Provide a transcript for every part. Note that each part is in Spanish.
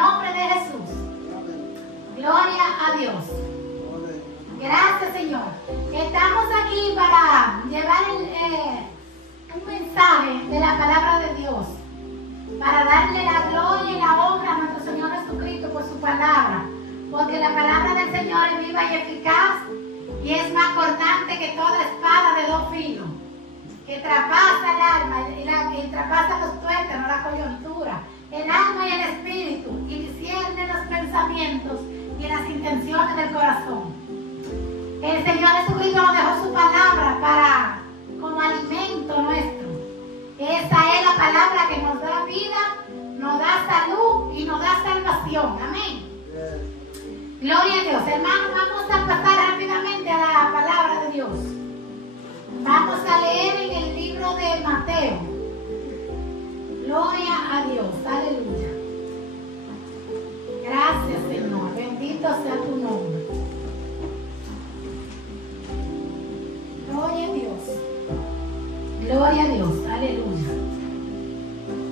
nombre de Jesús. Gloria a Dios. Gracias, Señor. Estamos aquí para llevar un mensaje de la palabra de Dios, para darle la gloria y la honra a nuestro Señor Jesucristo por su palabra, porque la palabra del Señor es viva y eficaz y es más cortante que toda espada de dos filos, que traspasa el alma y traspasa los tuétanos, la coyuntura, el alma y el espíritu, y discierne los pensamientos y las intenciones del corazón. El Señor Jesucristo nos dejó su palabra como alimento nuestro. Esa es la palabra que nos da vida, nos da salud y nos da salvación. Amén. Gloria a Dios. Hermanos, vamos a pasar rápidamente a la palabra de Dios. Vamos a leer en el libro de Mateo. Gloria a Dios. Aleluya. Gracias, Señor. Bendito sea tu nombre. Gloria a Dios. Gloria a Dios. Aleluya.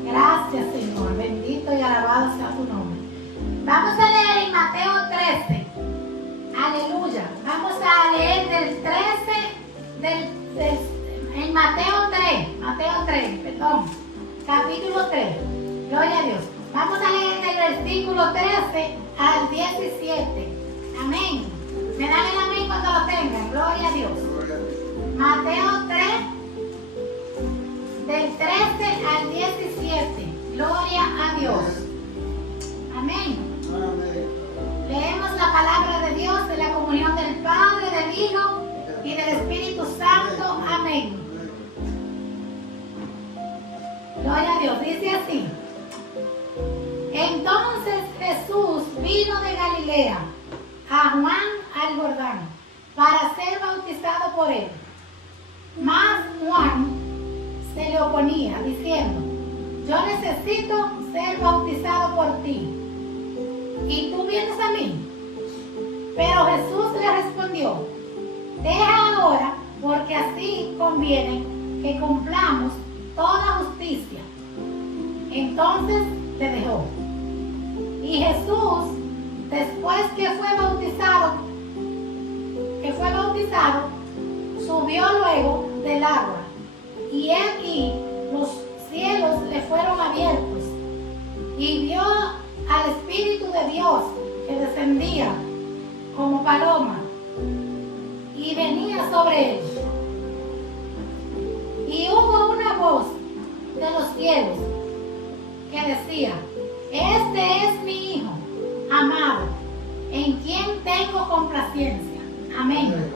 Gracias, Señor. Bendito y alabado sea tu nombre. Vamos a leer en Mateo 13. Aleluya. Vamos a leer del 13, en Mateo 3, perdón. Capítulo 3. Gloria a Dios. Vamos a leer del versículo 13 al 17. Amén. Me dan el amén cuando lo tengan. Gloria a Dios. Mateo 3, del 13 al 17. Gloria a Dios. Amén. Leemos la palabra de Dios de la comunión del Padre, del Hijo y del Espíritu Santo. Amén. Gloria a Dios. Dice así. Entonces Jesús vino de Galilea a Juan al Jordán para ser bautizado por él. Mas Juan se le oponía, diciendo: yo necesito ser bautizado por ti, ¿y tú vienes a mí? Pero Jesús le respondió: deja ahora, porque así conviene que cumplamos toda justicia. Entonces le dejó. Y Jesús, después que fue bautizado, subió luego del agua, y aquí los cielos le fueron abiertos, y vio al Espíritu de Dios que descendía como paloma y venía sobre él. Y hubo una voz de los cielos que decía: este es mi Hijo amado, en quien tengo complacencia. Amén.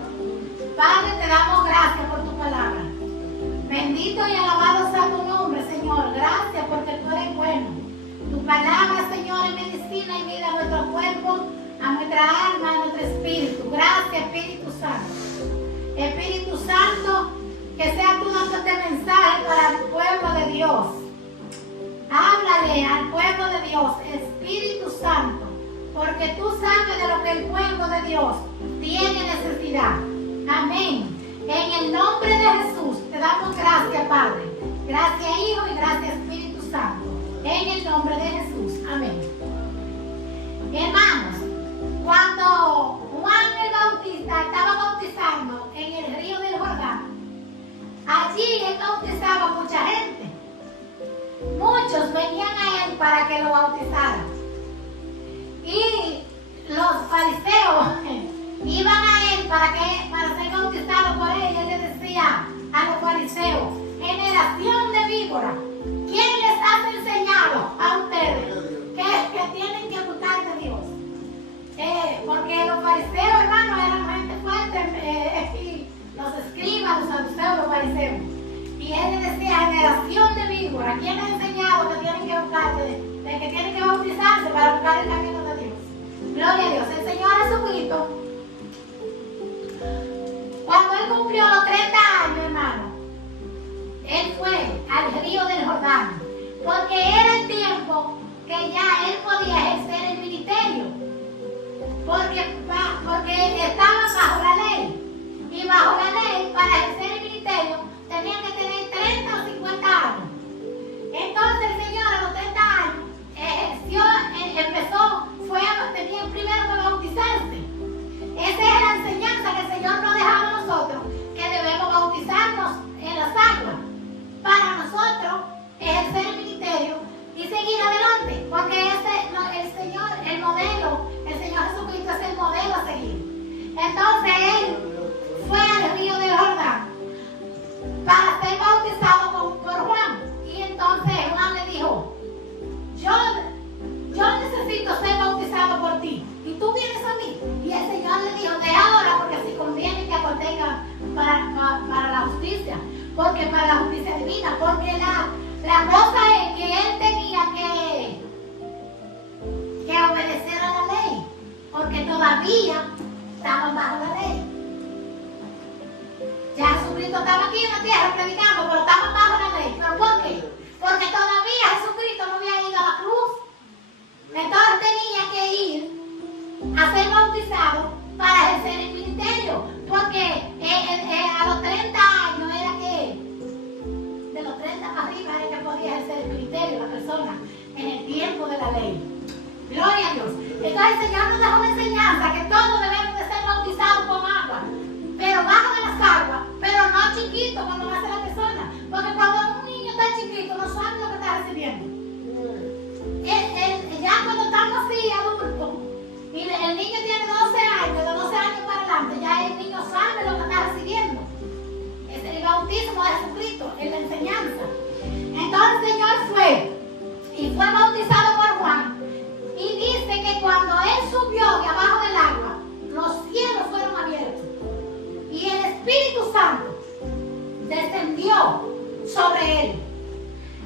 Padre, te damos gracias por tu palabra. Bendito y alabado sea tu nombre, Señor. Gracias porque tú eres bueno. Tu palabra, Señor, es medicina y vida a nuestro cuerpo, a nuestra alma, a nuestro espíritu. Gracias, Espíritu Santo. Espíritu Santo, que sea tú dando este mensaje para el pueblo de Dios. Háblale al pueblo de Dios, Espíritu Santo, porque tú sabes de lo que el pueblo de Dios tiene necesidad. Amén. En el nombre de Jesús te damos gracias, Padre. Gracias, Hijo, y gracias, Espíritu Santo. En el nombre de Jesús. Amén. Hermanos, cuando Juan el Bautista estaba bautizando en el río del Jordán, allí él bautizaba a mucha gente. Muchos venían a él para que lo bautizaran. Y los fariseos iban a él para ser bautizados por él. Él le decía a los fariseos: generación de víboras, ¿quién les ha enseñado a ustedes que tienen que buscar de Dios? Porque los fariseos, hermanos, eran gente fuerte, y los escribas, los saduceos, los fariseos. Y él le decía: generación de víboras, ¿quién les ha enseñado que tienen que buscar, de que tienen que bautizarse para buscar el camino de Dios? Gloria a Dios. El Señor Jesucristo, cuando él cumplió los 30 años, hermano, él fue al río del Jordán, porque era el tiempo que ya él podía ejercer el ministerio, porque estaba bajo la ley, y bajo la ley, para ejercer el ministerio tenían que tener 30 o 50 años. Entonces el Señor a los 30 años empezó para la justicia, porque para la justicia divina, porque la cosa es que él tenía que obedecer a la ley, porque todavía estaban bajo la ley. Ya Jesucristo estaba aquí en la tierra predicando, pero estaban bajo la ley. ¿Pero por qué? Porque todavía Jesucristo no había ido a la cruz. Entonces tenía que ir a ser bautizado para ejercer el ministerio, porque a los 30 años era que, de los 30 para arriba era que podía ejercer el ministerio la persona en el tiempo de la ley. Gloria a Dios. Entonces el Señor nos dejó una enseñanza que todos debemos de ser bautizados con agua, pero bajo de las aguas, pero no chiquito cuando nace la persona, porque cuando un niño está chiquito no sabe lo que está recibiendo. Ya cuando estamos así adultos y el niño tiene 12 años, de 12 años para adelante, ya el niño sabe lo que está recibiendo. Es el bautismo de Jesucristo, es la enseñanza. Entonces el Señor fue y fue bautizado por Juan, y dice que cuando él subió de abajo del agua, los cielos fueron abiertos y el Espíritu Santo descendió sobre él.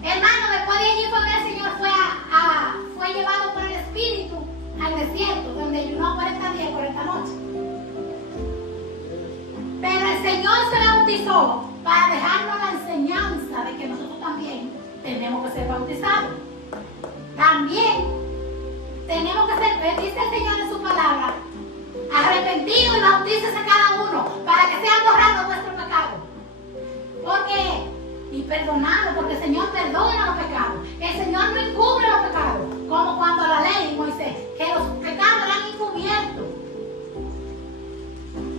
Hermano, después de allí fue que el Señor fue llevado por el Espíritu al desierto, donde ayunó 40 días y 40 noches. Pero el Señor se bautizó para dejarnos la enseñanza de que nosotros también tenemos que ser bautizados. También tenemos que ser, dice el Señor en su palabra, arrepentidos y bautícese cada uno para que sean borrados nuestros pecados. Y perdonado, porque el Señor perdona los pecados. El Señor no encubre los pecados, como cuando la ley, Moisés, que los pecados eran encubiertos.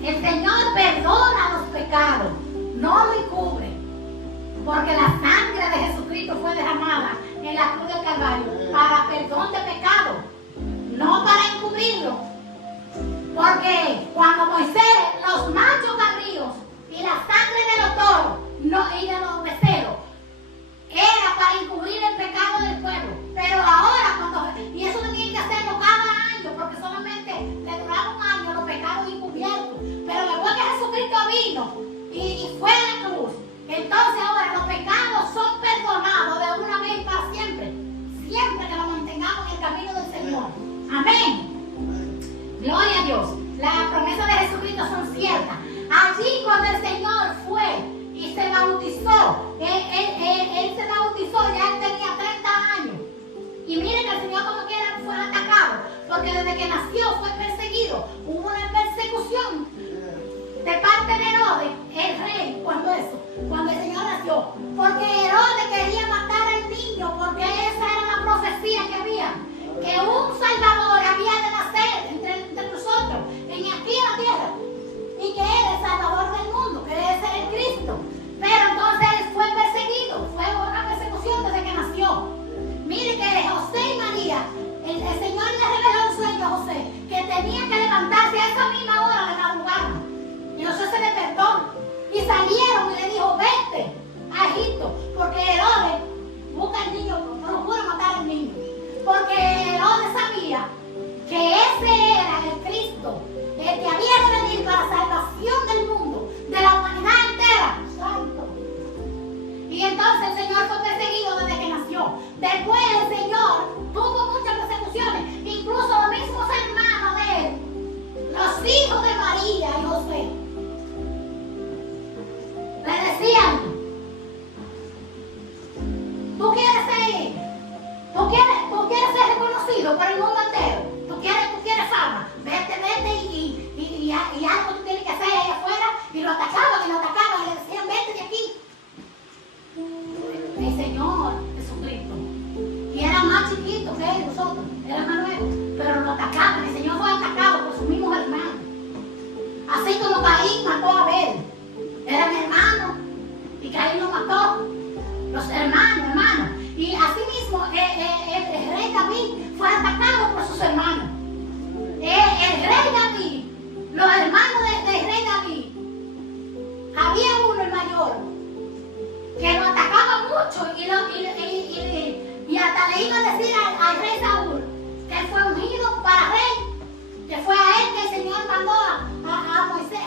El Señor perdona los pecados, no lo encubre, porque la sangre de Jesucristo fue derramada en la cruz del Calvario para perdón de pecado, no para encubrirlo. Porque cuando Moisés, los machos cabríos y la sangre de los toros y de los becerros era para encubrir el pecado del pueblo, pero ahora y eso tenía que hacerlo cada año, porque solamente le duraba un año los pecados encubiertos. Pero después que Jesucristo vino y fue a la cruz, entonces ahora los pecados son perdonados de una vez y para siempre, siempre que nos mantengamos en el camino del Señor. Amén. Gloria a Dios. Las promesas de Jesucristo son ciertas. Allí cuando el Señor fue y se bautizó, él se bautizó, ya él tenía 30 años. Y miren que el Señor como quiera fue atacado, porque desde que nació fue perseguido. Hubo una persecución de parte de Herodes, el rey, cuando el Señor nació. Porque Herodes quería matar al niño, porque esa era la profecía que había, que un Salvador había de nacer entre nosotros, aquí en la tierra, y que era el Salvador del mundo, que debe ser el Cristo. Pero entonces él fue perseguido, fue una persecución desde que nació. Mire que José y María, el Señor le reveló un sueño a José, que tenía que levantarse a esa misma hora de madrugada. Y José se despertó y salieron y le dijo, vete a Egipto, porque Herodes busca al niño, procura matar al niño. Porque Herodes sabía que ese era el Cristo, el que había de venir para la salvación del mundo, de la humanidad entera. Santo. Y entonces el Señor fue perseguido desde que nació. Después el Señor tuvo muchas persecuciones, incluso los mismos hermanos de él, los hijos de María y José, le decían, tú quieres ser reconocido por el mundo entero, tú quieres fama, vete y algo tú tienes que hacer ahí afuera. Y lo atacaban y le decían, vete de aquí. El Señor Jesucristo, y era más chiquito que nosotros, era más nuevo, pero lo atacaban. El Señor fue atacado por sus mismos hermanos, así como Caín mató a Abel, eran hermanos, y Caín lo mató, los hermanos. Y así mismo el rey David fue atacado por sus hermanos. El rey David, los hermanos del rey David, había uno, el mayor, que lo atacaba mucho y hasta le iba a decir al rey Saúl que él fue ungido para rey, que fue a él que el Señor mandó a Moisés,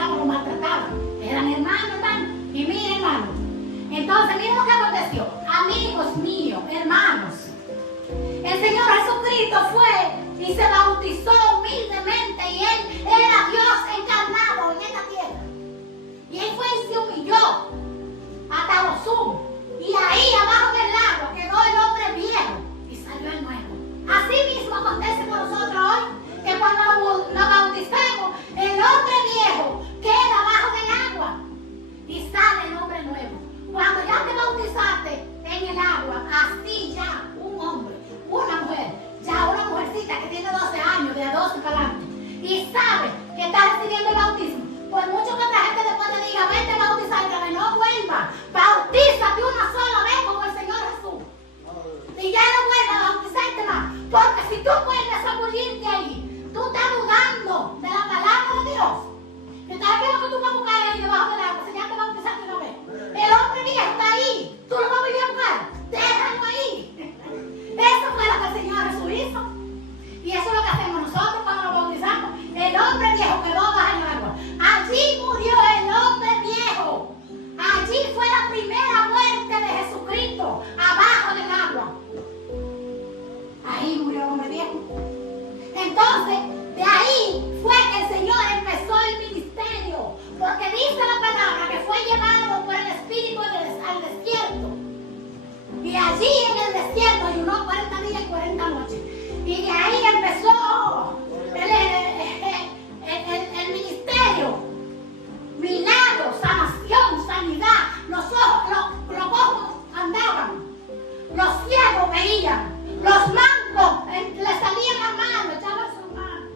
mataban, los maltrataban. Eran hermanos, hermanos. Y miren, hermanos. Entonces, miren lo que aconteció. Amigos míos, hermanos. El Señor Jesucristo fue y se bautizó humildemente. Y Él era Dios encarnado en esta tierra. Y Él fue y se humilló hasta lo sumo. Y ahí abajo del lago quedó el hombre viejo y salió el nuevo. Así mismo acontece con nosotros hoy, que cuando nos bautizamos, el hombre viejo queda abajo del agua y sale el hombre nuevo. Cuando ya te bautizaste en el agua, así ya un hombre, una mujer, ya una mujercita que tiene 12 años, de 12 para adelante, y sabe que está recibiendo el bautismo, por mucho que otra gente después te diga, vete a bautizar, que no vuelva, bautízate una sola vez como el Señor Jesús. Y ya no vuelvas a bautizarte más, porque si tú vuelves a morirte ahí, tú estás dudando de la palabra de Dios. ¿Y sabes qué es lo que tú vas a buscar ahí debajo del agua? Si ya te bautizaste una vez. El hombre viejo está ahí, tú lo vas a venir a buscar, déjalo ahí. Eso fue lo que el Señor Jesús hizo. Y eso es lo que hacemos nosotros cuando nos bautizamos. El hombre viejo quedó bajo el agua. Allí murió el hombre viejo. Allí fue la primera muerte de Jesucristo, abajo del agua. Ahí murió el hombre viejo. Entonces, de ahí fue que el Señor empezó el ministerio. Porque dice la palabra que fue llevado por el Espíritu al desierto. Y allí en el desierto ayunó 40 días y 40 noches. Y de ahí empezó el ministerio. Milagros, sanación, sanidad. Los ojos andaban. Los ciegos veían. Los mancos le salían las manos, echaban sus manos.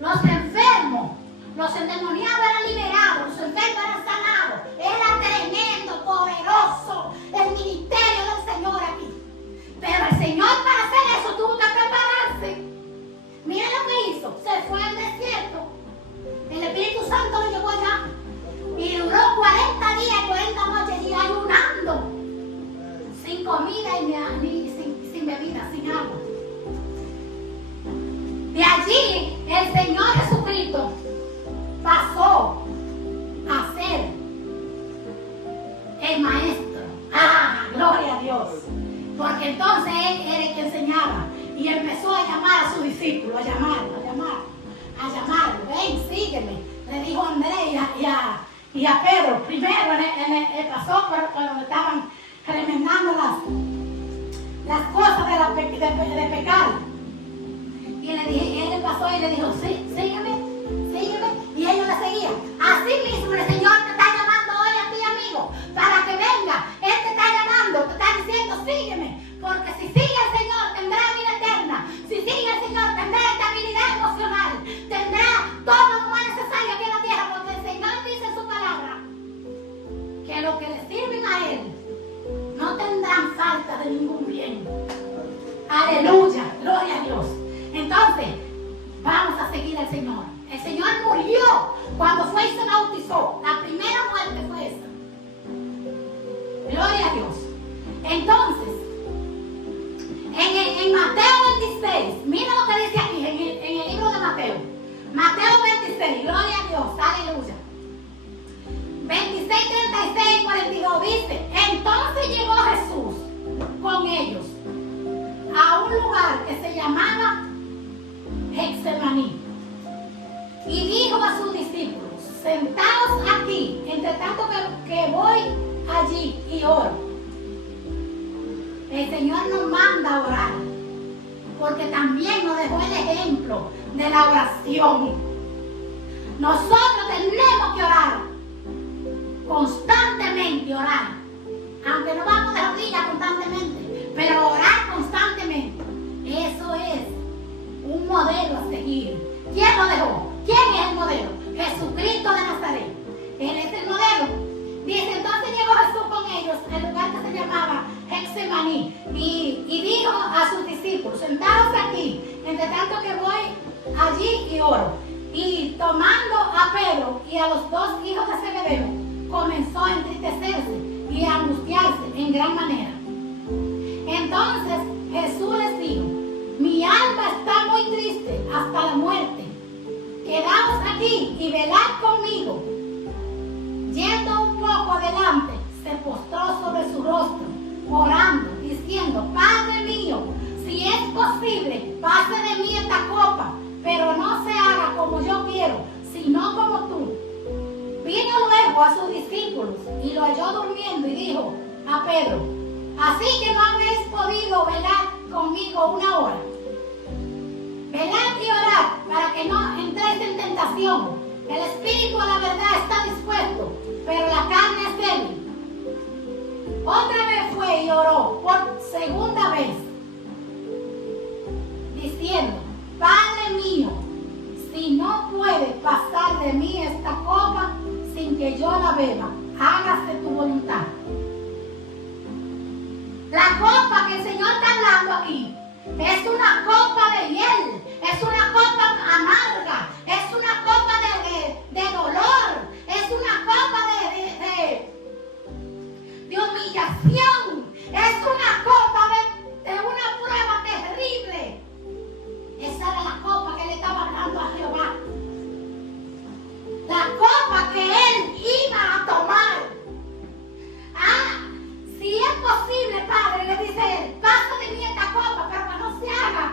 Los enfermos, los endemoniados eran liberados, los enfermos eran sanados. Era tremendo, poderoso el ministerio del Señor aquí. Pero el Señor para hacer eso tuvo que prepararse. Mira lo que hizo. Se fue al desierto. El Espíritu Santo lo llevó allá. Y duró 40 días y 40 noches y ayunando. Sin comida y sin bebida, sin agua. De allí el Señor Jesucristo pasó a ser el maestro. Gloria a Dios. Porque entonces Él era el que enseñaba. Y empezó a llamar a sus discípulos, a llamarlo. Ven, sígueme. Le dijo a Andrés y a Pedro. Primero pasó cuando estaban remendando las cosas de pecar. Y él pasó y le dijo, sí, sígueme. Y ellos le seguían. Así mismo el Señor te está llamando hoy a ti, amigo, para que venga. Él te está llamando, te está diciendo, sígueme. Porque si sigue el Señor, tendrá vida eterna. Si sigue el Señor, tendrá estabilidad emocional. Tendrá todo lo más necesario aquí en la tierra. Porque el Señor dice en su palabra que los que le sirven a Él no tendrán falta de ningún bien. Aleluya, gloria a Dios. Entonces, vamos a seguir al Señor. El Señor murió cuando fue y se bautizó. La primera muerte fue esa. Gloria a Dios. Entonces, en Mateo 26, mira lo que dice aquí, en el libro de Mateo. Mateo 26, gloria a Dios, aleluya. 26, 36, 42 dice, entonces llegó Jesús con ellos a un lugar que se llamaba Getsemaní y dijo a sus discípulos, sentaos aquí, entre tanto que voy allí y oro. El Señor nos manda a orar, porque también nos dejó el ejemplo de la oración. Nosotros tenemos que orar, constantemente orar, aunque no vamos de rodillas constantemente, pero orar constantemente, eso es un modelo a seguir. ¿Quién lo dejó? ¿Quién es el modelo? Jesucristo de Nazaret. Él es el modelo. Dice, entonces llegó Jesús con ellos al lugar que se llamaba Getsemaní y dijo a sus discípulos, sentados aquí, entre tanto que voy allí y oro. Y tomando a Pedro y a los dos hijos de Zebedeo, comenzó a entristecerse y a angustiarse en gran manera. Entonces Jesús les dijo, mi alma está muy triste hasta la muerte. Quedaos aquí aquí y velad conmigo. Yendo un poco adelante, se postró sobre su rostro, orando, diciendo: Padre mío, si es posible, pase de mí esta copa, pero no se haga como yo quiero, sino como tú. Vino luego a sus discípulos y lo halló durmiendo y dijo a Pedro: así que no habéis podido velar conmigo una hora. Velad y orad para que no entréis en tentación. El espíritu a la verdad está dispuesto, pero la carne es débil. Otra vez fue y oró por segunda vez, diciendo: Padre mío, si no puede pasar de mí esta copa sin que yo la beba, hágase tu voluntad. La copa que el Señor está hablando aquí es una copa de hiel, es una copa amarga, es una copa de dolor, es una copa de humillación, es una copa de una prueba terrible. Esa era la copa que le estaba dando a Jehová, la copa que él iba a tomar. Si es posible, Padre, le dice él, pasa de mí esta copa, pero que no se haga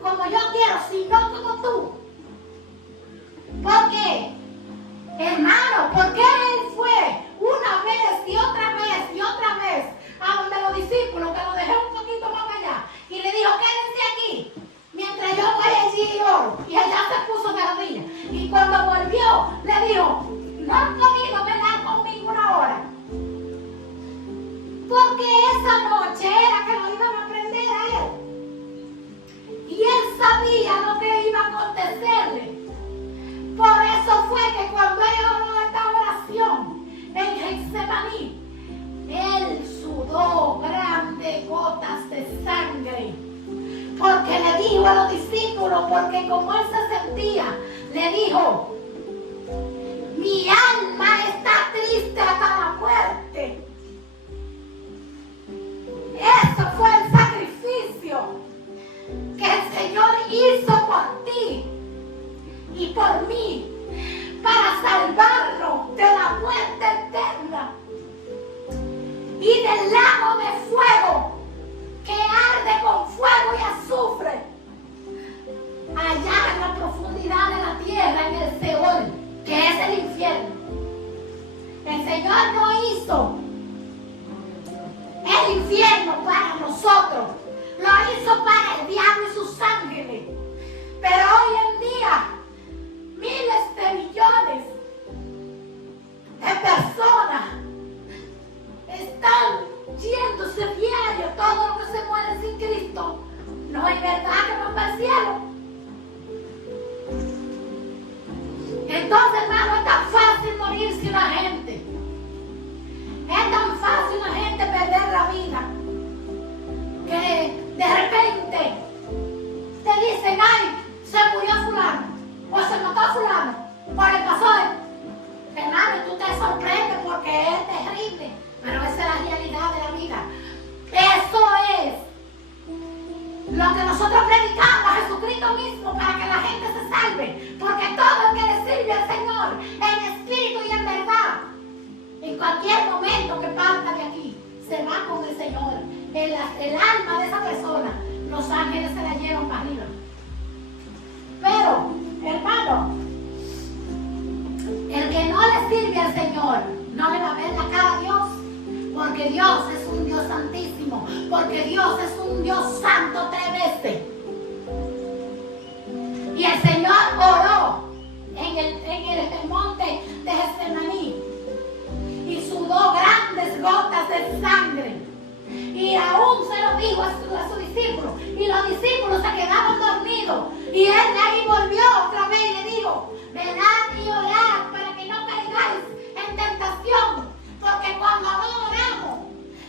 como yo quiero, sino como tú. ¿Por qué? Hermano, ¿por qué él fue una vez y otra vez y otra vez a donde los discípulos, que lo dejé un poquito más allá, y le dijo: quédense aquí mientras yo voy allí y oro? Y allá se puso de rodillas. Y cuando volvió, le dijo: no han podido velar conmigo una hora. Porque esa noche era que lo iban a prender a él. Y él sabía lo que iba a acontecerle. Por eso fue que cuando él oró esta oración en Getsemaní, él sudó grandes gotas de sangre. Porque le dijo a los discípulos, porque como él se sentía, le dijo: mi alma está triste hasta la muerte. Eso fue el sacrificio que el Señor hizo por ti y por mí, para salvarnos de la muerte eterna y del lago de fuego que arde con fuego y azufre allá en la profundidad de la tierra, en el Seol, que es el infierno. El Señor no hizo el infierno para nosotros, lo hizo para el diablo y sus ángeles. Pero hoy en día, miles de millones de personas están yéndose diario, todo lo que se muere sin Cristo. No hay verdad que van para el cielo. Entonces, hermano, es tan fácil morirse una gente. Es tan fácil una gente perder la vida, que de repente te dicen: ay, se murió fulano, o se mató fulano, o le pasó esto. Hermano, y tú te sorprendes porque es terrible, pero esa es la realidad de la vida. Eso es lo que nosotros predicamos a Jesucristo mismo, para que la gente se salve, porque todo el que le sirve al Señor en espíritu y en verdad, en cualquier momento que parta de aquí, se va con el Señor. El alma de esa persona, los ángeles se la llevan para arriba. Pero, hermano, el que no le sirve al Señor, no le va a ver la cara a Dios, porque Dios es un Dios santísimo, porque Dios es un Dios santo 3 veces. Y el Señor oró en el monte de Getsemaní y sudó grandes gotas de sangre, y aún se lo dijo a sus discípulos, y los discípulos se quedaron dormidos, y él de ahí volvió otra vez y le dijo: velad y orad para que no caigáis en tentación, porque cuando no oramos,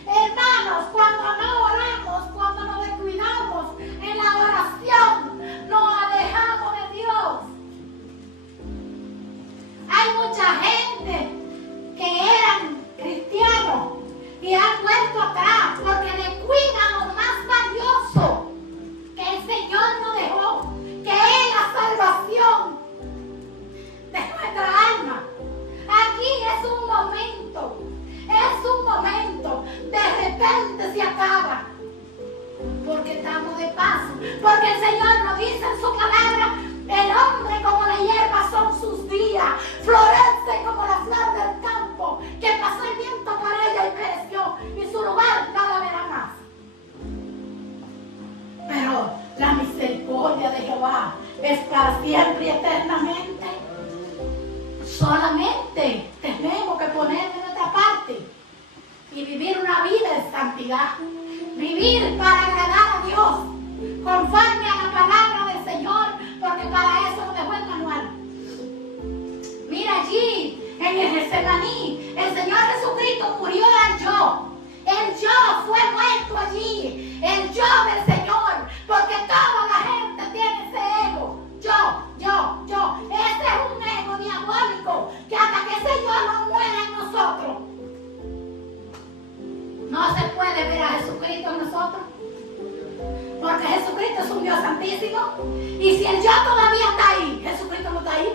hermanos, cuando no oramos, cuando nos descuidamos en la oración, nos alejamos de Dios. Hay mucha gente que eran cristianos y han vuelto atrás porque descuidan lo más valioso que el Señor nos dejó, que es la salvación. que estamos de paso. Porque el Señor nos dice en su palabra, el hombre como la hierba son sus días, florece como la flor del campo, que pasó el viento por ella y pereció, y su lugar no la verá más. Pero la misericordia de Jehová es para siempre y eternamente. Solamente tenemos que poner de nuestra parte y vivir una vida de santidad. Vivir para agradar a Dios, conforme a la palabra del Señor, porque para eso nos dejó el manual. Mira allí, en el Getsemaní, el Señor Jesucristo murió al yo. El yo fue muerto allí, el yo del Señor, porque toda la gente tiene ese ego. Yo. Ese es un ego diabólico, que hasta que ese yo no muera en nosotros, no se puede ver a Jesucristo en nosotros. Porque Jesucristo es un Dios santísimo. Y si el yo todavía está ahí, Jesucristo no está ahí.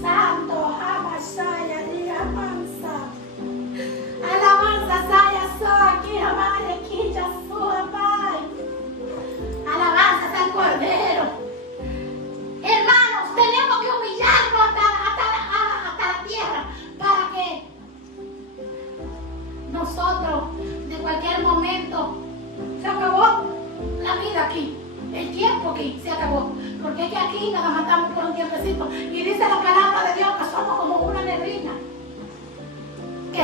Santo, Amasaya, Alabanza. Alabanza, Saya, Soki, Amare, Quilla, Sua, Pai. Alabanza al Cordero. Hermanos, tenemos que humillarnos hasta la tierra para que nosotros, de cualquier momento, se acabó la vida aquí, el tiempo aquí se acabó, porque es que aquí nos matamos por un tiempecito, y dice la palabra de Dios que somos como una neblina, que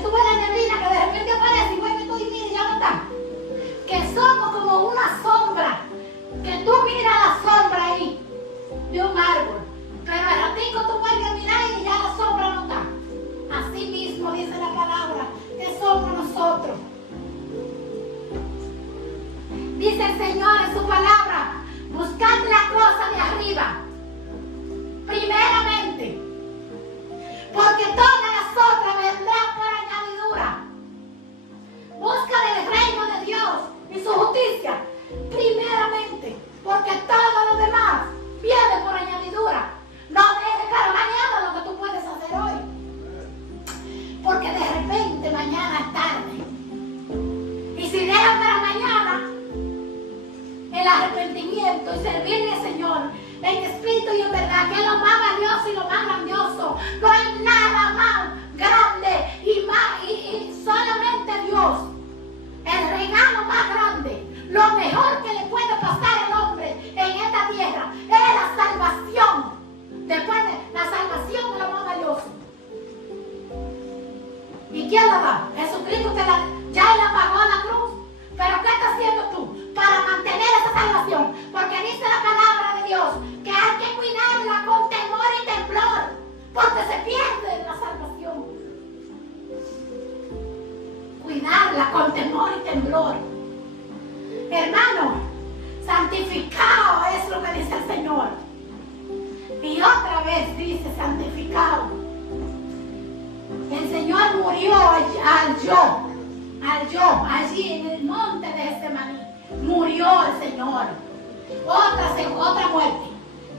tú ves la neblina que de repente aparece y vuelve tú y mira y ya no está, que somos como una sombra, que tú miras la sombra ahí de un árbol, pero al ratico tú vuelves a mirar y ya la sombra no está. Así mismo dice la palabra, que somos nosotros. Dice el Señor en su palabra, buscad la cosa de arriba, primeramente, porque todas las otras vendrán por añadidura. Busca del reino de Dios y su justicia, primeramente, porque todo lo demás viene por añadidura. No dejes para mañana lo que tú puedes hacer hoy, porque de repente mañana es tarde. Y si dejas para mañana el arrepentimiento y servirle al Señor en espíritu y en verdad, que es lo más valioso y lo más grandioso, no hay nada más grande y solamente Dios, el regalo más grande, lo mejor que le puede pasar al hombre en esta tierra es la salvación. Después de la salvación es lo más valioso. ¿Y quién la da? Jesucristo ya Él la pagó a la cruz. Pero ¿qué estás haciendo tú para mantener esa salvación? Porque dice la palabra de Dios que hay que cuidarla con temor y temblor, porque se pierde la salvación. Cuidarla con temor y temblor. Hermano, santificado es lo que dice el Señor. Y otra vez dice santificado. El Señor murió al yo, allí en el monte de Getsemaní. Murió el Señor. Otra muerte.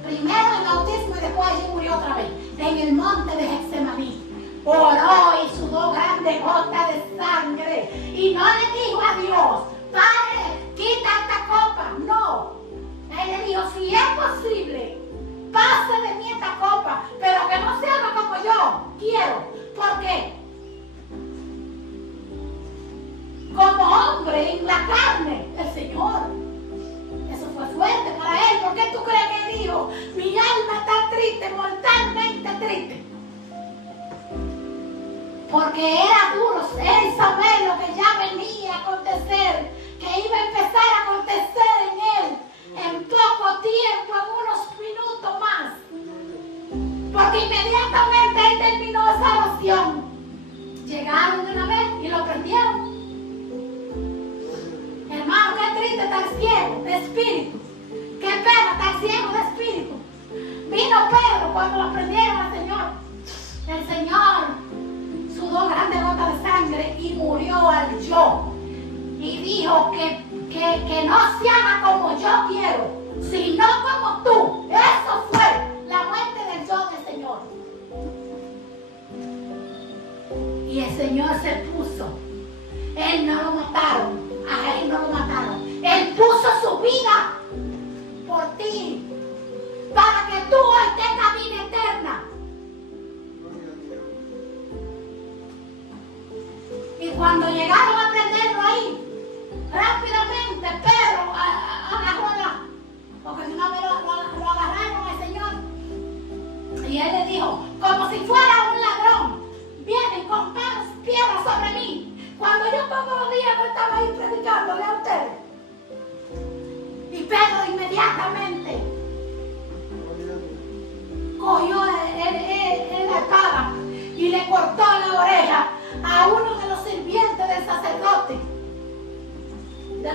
Primero el bautismo y después allí murió otra vez. En el monte de Getsemaní. Oró y sudó grandes gotas de sangre. Y no le dijo a Dios, Padre, quita esta copa. No. Él le dijo, si es posible, pase de mí esta copa, pero que no se haga como yo quiero. ¿Por qué? Como hombre en la carne, el Señor. Eso fue fuerte para él. ¿Por qué tú crees que dijo, mi alma está triste, mortalmente triste? Porque era duro. Él sabía lo que ya venía a acontecer, que iba a empezar a acontecer en él en poco tiempo, en unos minutos más. Porque inmediatamente él terminó esa oración. Llegaron de una vez y lo prendieron. Hermano, qué triste estar ciego de espíritu. Qué pena estar ciego de espíritu. Vino Pedro cuando lo prendieron al Señor. El Señor sudó grandes gotas de sangre y murió al yo. Y dijo que no se haga como yo quiero, sino como tú. Eso fue la muerte del yo del Señor. Y el Señor se puso. Él no lo mataron a él.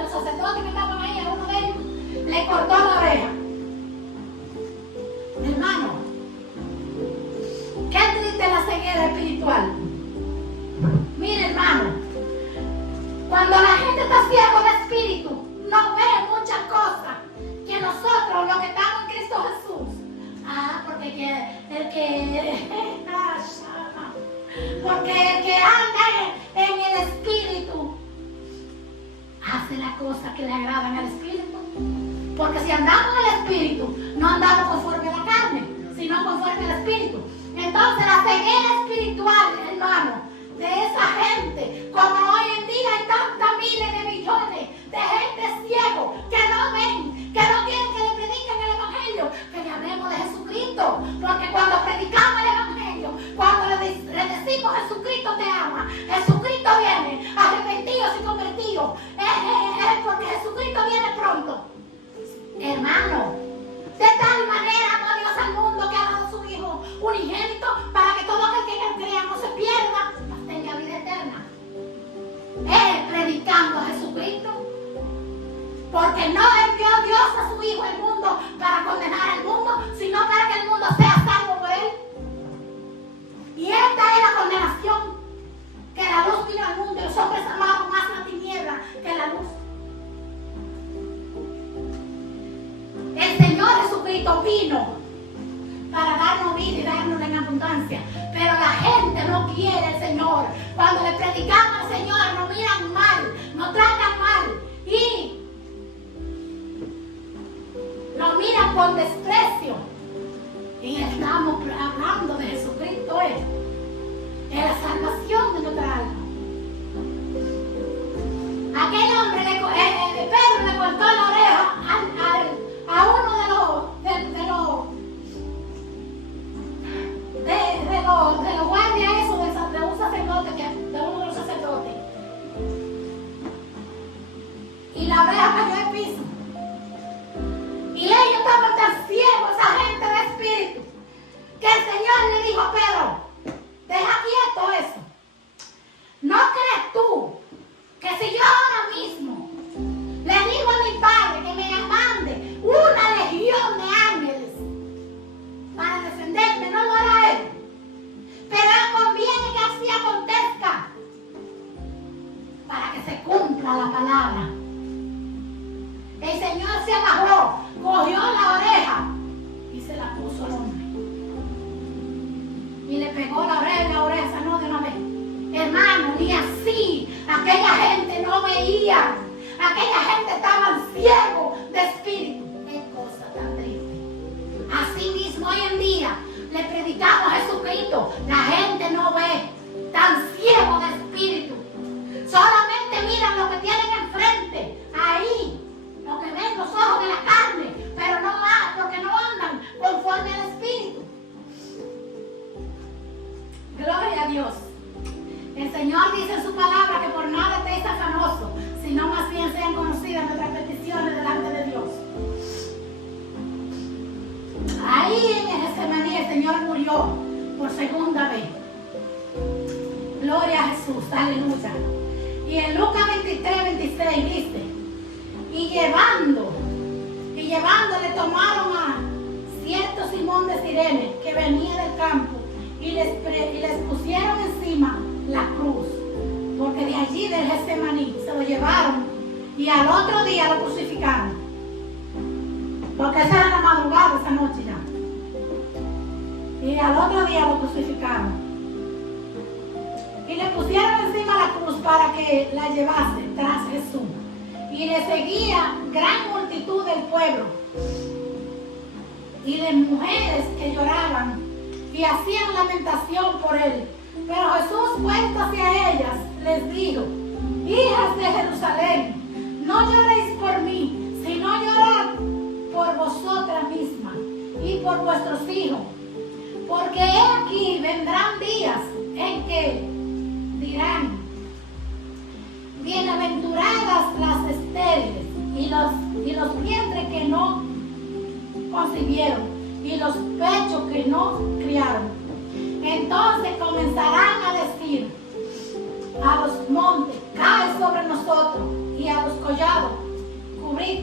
los sacerdotes que estaban ahí, a uno de ellos, le cortó la oreja. Hermano, qué triste es la ceguera espiritual. Mire, hermano, cuando la gente está ciega de espíritu, no ve muchas cosas que nosotros, los que estamos en Cristo Jesús, porque el que anda en el espíritu hace las cosas que le agradan al espíritu. Porque si andamos en el espíritu, no andamos conforme a la carne, sino conforme al espíritu. Entonces la ceguera espiritual, hermano, de esa gente, como hoy en día hay tantas miles de millones de gente ciego que no ven, que no quieren que le prediquen el evangelio, que le hablemos de Jesucristo. Porque cuando predicamos el evangelio, cuando le decimos Jesucristo te ama, Jesucristo viene, arrepentidos y convertidos, es porque Jesucristo viene pronto. Hermano, de tal manera amó Dios al mundo que ha dado su Hijo unigénito para que todo aquel que crea no se pierda, mas tenga vida eterna. Predicando a Jesucristo. Porque no envió Dios a su Hijo al mundo para condenar al mundo, sino para que el mundo sea salvo por él. Y esta es la condenación, que la luz vino al mundo y los hombres amaron más la tiniebla que la luz. El Señor Jesucristo vino para darnos vida y darnos en abundancia. Pero la gente no quiere al Señor. Cuando le predicamos al Señor, nos miran mal, nos tratan mal y nos miran con desprecio. Y estamos hablando de Jesucristo, es la salvación de nuestra alma. Aquel hombre, Pedro le cortó la oreja a uno de los guardias, eso de un sacerdote, de uno de los sacerdotes. Y la oreja cayó al piso. Y ellos estaban tan ciegos, esa gente de espíritu, que el Señor le dijo a Pedro, deja quieto eso. ¿No crees tú que si yo ahora mismo le digo a mi Padre que me mande una legión de ángeles para defenderme, no lo hará Él? Pero conviene que así acontezca para que se cumpla la palabra. El Señor se bajó, cogió la oreja y se la puso al hombre. Y le pegó la oreja sanó de una vez. Hermano, ni así aquella gente no veía. Aquella gente estaba ciego de espíritu. Qué cosa tan triste. Así mismo hoy en día le predicamos a Jesucristo. La gente no ve, tan ciego de espíritu. Solamente miran lo que tienen enfrente. Ahí, lo que ven los ojos de la carne. Pero no porque no andan conforme al espíritu. Gloria a Dios. El Señor dice en su palabra que por nada estéis afanosos, sino más bien sean conocidas nuestras peticiones delante de Dios. Ahí en el Getsemaní el Señor murió por segunda vez. Gloria a Jesús, aleluya. Y en Lucas 23:26 dice, y llevando le tomaron a cierto Simón de Cirene que venía del campo y les pusieron encima la cruz, porque de allí del Getsemaní se lo llevaron y al otro día lo crucificaron, porque esa era la madrugada, esa noche ya, y al otro día lo crucificaron y le pusieron encima la cruz para que la llevase tras Jesús, y le seguía gran multitud del pueblo y de mujeres que lloraban y hacían lamentación por él. Pero Jesús, vuelto hacia ellas, les dijo, hijas de Jerusalén, no lloréis por mí, sino llorad por vosotras mismas y por vuestros hijos. Porque he aquí vendrán días en que dirán, bienaventuradas las estériles y los vientres que no concibieron y los pechos que no criaron. Entonces comenzarán a decir a los montes, cae sobre nosotros, y a los collados,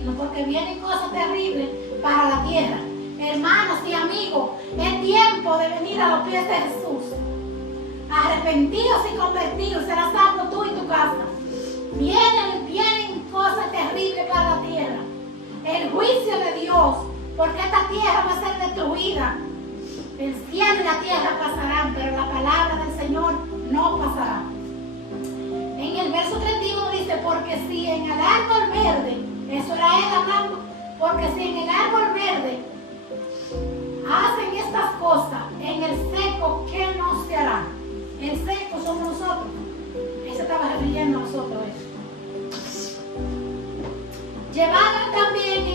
maligno, porque vienen cosas terribles para la tierra. Hermanos y amigos, es tiempo de venir a los pies de Jesús. Arrepentidos y convertidos, serás salvo tú y tu casa. Vienen cosas terribles para la tierra. El juicio de Dios, porque esta tierra va a ser destruida. El cielo y la tierra pasarán, pero la palabra del Señor no pasará. En el verso 31 dice, porque si en el árbol verde, eso era él hablando, porque si en el árbol verde hacen estas cosas, en el seco, ¿qué no se hará? El seco somos nosotros. Él se estaba refiriendo a nosotros. Llevaban también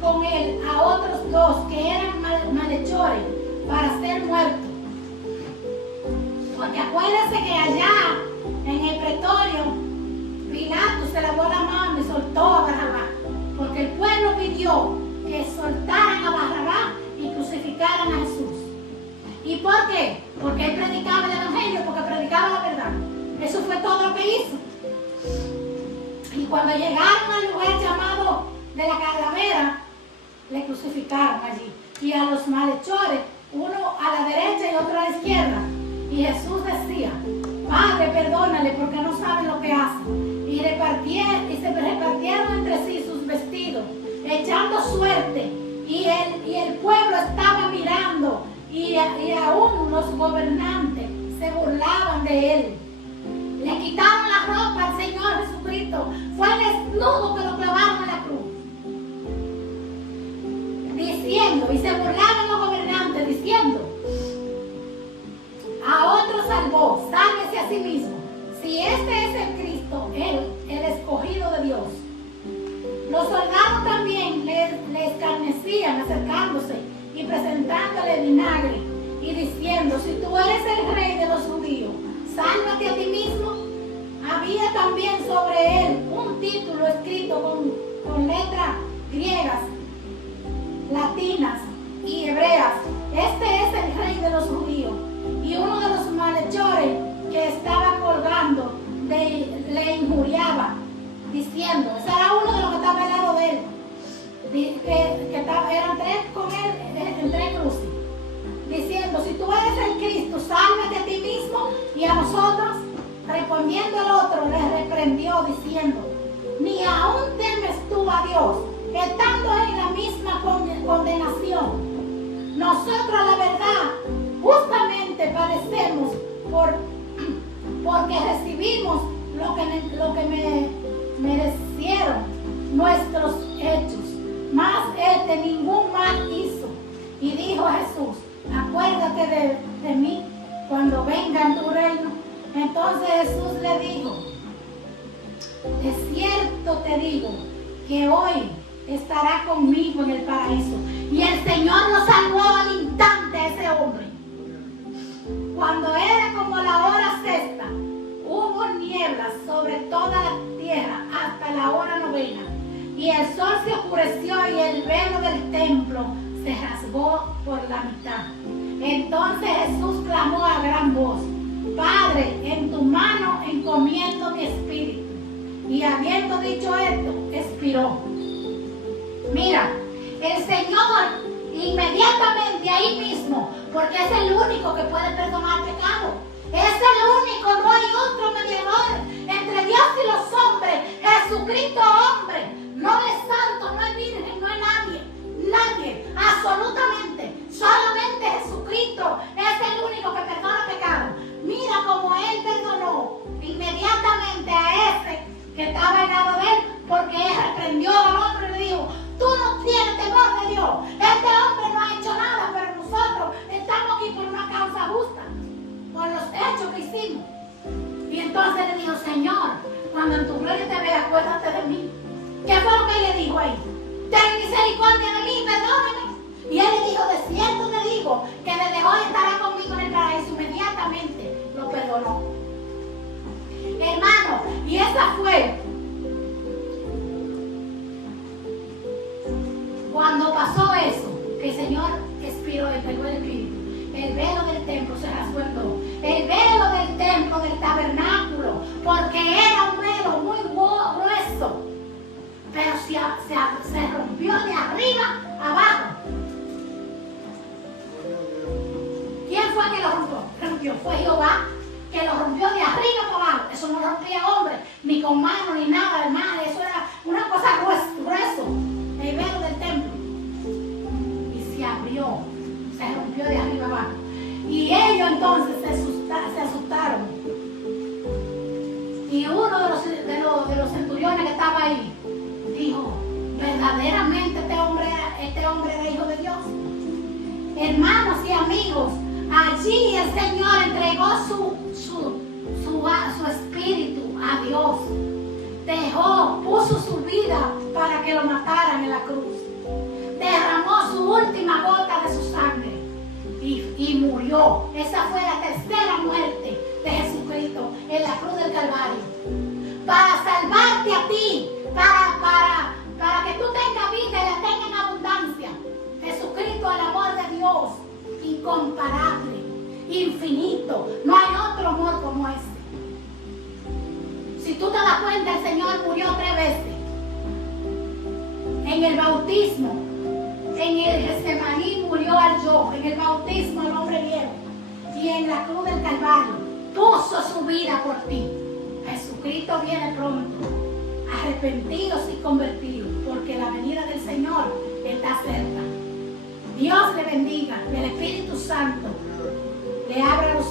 con él a otros dos que eran malhechores para ser muertos. Porque acuérdense que allá en el pretorio Pilato se lavó la mano y soltó a Barrabás, porque el pueblo pidió que soltaran a Barrabás y crucificaran a Jesús. ¿Y por qué? Porque él predicaba el evangelio, porque predicaba la verdad. Eso fue todo lo que hizo. Y cuando llegaron al lugar llamado de la calavera, le crucificaron allí. Y a los malhechores, uno a la derecha y otro a la izquierda. Y Jesús decía, Padre, perdónale porque no saben lo que hacen. Y se repartieron entre sí sus vestidos, echando suerte. Y el pueblo estaba mirando. Y aún los gobernantes se burlaban de él. Le quitaron la ropa al Señor Jesucristo. Fue desnudo que lo clavaron en la cruz. Diciendo, y se burlaban los gobernantes diciendo, a otro salvó, sálvese a sí mismo. Si este es el Cristo, el escogido de Dios. Los soldados también le escarnecían acercándose y presentándole vinagre y diciendo, si tú eres el rey de los judíos, sálvate a ti mismo. Había también sobre él un título escrito con letras griegas, latinas y hebreas. Este es el rey de los judíos. Y uno de los malhechores que estaba colgando le injuriaba, diciendo, ese era uno de los que estaba al lado de él, eran tres con él en tres cruces, diciendo, si tú eres el Cristo, sálvate a ti mismo y a nosotros. Respondiendo el otro, le reprendió diciendo, ni aún temes tú a Dios, estando en la misma condenación. Nosotros, la verdad, justamente padecemos porque recibimos lo que merecieron nuestros hechos, mas él de ningún mal hizo. Y dijo Jesús, acuérdate de mí cuando venga en tu reino. Entonces Jesús le dijo, de cierto te digo que hoy estará conmigo en el paraíso. Y el Señor lo salvó al instante a ese hombre. Cuando era como la hora sexta, hubo nieblas sobre toda la tierra hasta la hora novena. Y el sol se oscureció y el velo del templo se rasgó por la mitad. Entonces Jesús clamó a gran voz, Padre, en tu mano encomiendo mi espíritu. Y habiendo dicho esto, expiró. Mira, el Señor inmediatamente ahí mismo, porque es el único que puede perdonar pecado. Es el único, no hay otro mediador entre Dios y los hombres. Jesucristo hombre, no es santo, no es virgen, no es nadie, absolutamente. Solamente Jesucristo es el único que perdona pecado. Mira cómo Él perdonó inmediatamente a ese que estaba al lado de Él, porque Él reprendió al hombre y le dijo, tú no tienes temor de Dios. Este hombre no ha hecho nada, pero nosotros estamos aquí por una causa justa, por los hechos que hicimos. Y entonces le dijo, Señor, cuando en tu gloria te vea, acuérdate de mí. ¿Qué fue lo que Él le dijo ahí? Ten misericordia de mí, perdóname. Y Él le dijo, de cierto te digo, que desde hoy estará conmigo en el paraíso. Inmediatamente lo perdonó. Hermano, y esa fue cuando pasó eso, que el Señor expiró, entregó el espíritu. El velo del templo se rasgó en dos. El velo del templo, del tabernáculo, porque era un velo muy grueso, pero se rompió de arriba abajo. ¿Quién fue que lo rompió? Fue Jehová, que lo rompió de arriba para abajo. Eso no lo rompía hombre, ni con mano, ni nada, hermano. Eso era una cosa grueso, el velo del templo. Y se abrió, se rompió de arriba abajo. Y ellos entonces se asustaron. Y uno de los centuriones que estaba ahí dijo, verdaderamente este hombre era hijo de Dios. Hermanos y amigos, allí el Señor entregó su espíritu a Dios. Puso su vida para que lo mataran en la cruz. Derramó su última gota de su sangre y murió. Esa fue la tercera muerte de Jesucristo en la cruz del Calvario. Para salvarte a ti, para que tú tengas vida y la tengas en abundancia. Jesucristo, el amor de Dios, incomparable, infinito. No hay otro amor como ese. Si tú te das cuenta, el Señor murió 3 veces. En el bautismo, en el Getsemaní murió al yo, en el bautismo al hombre viejo, y en la cruz del Calvario puso su vida por ti. Jesucristo viene pronto, arrepentidos y convertidos, porque la venida del Señor está cerca. Dios le bendiga, que el Espíritu Santo le abra los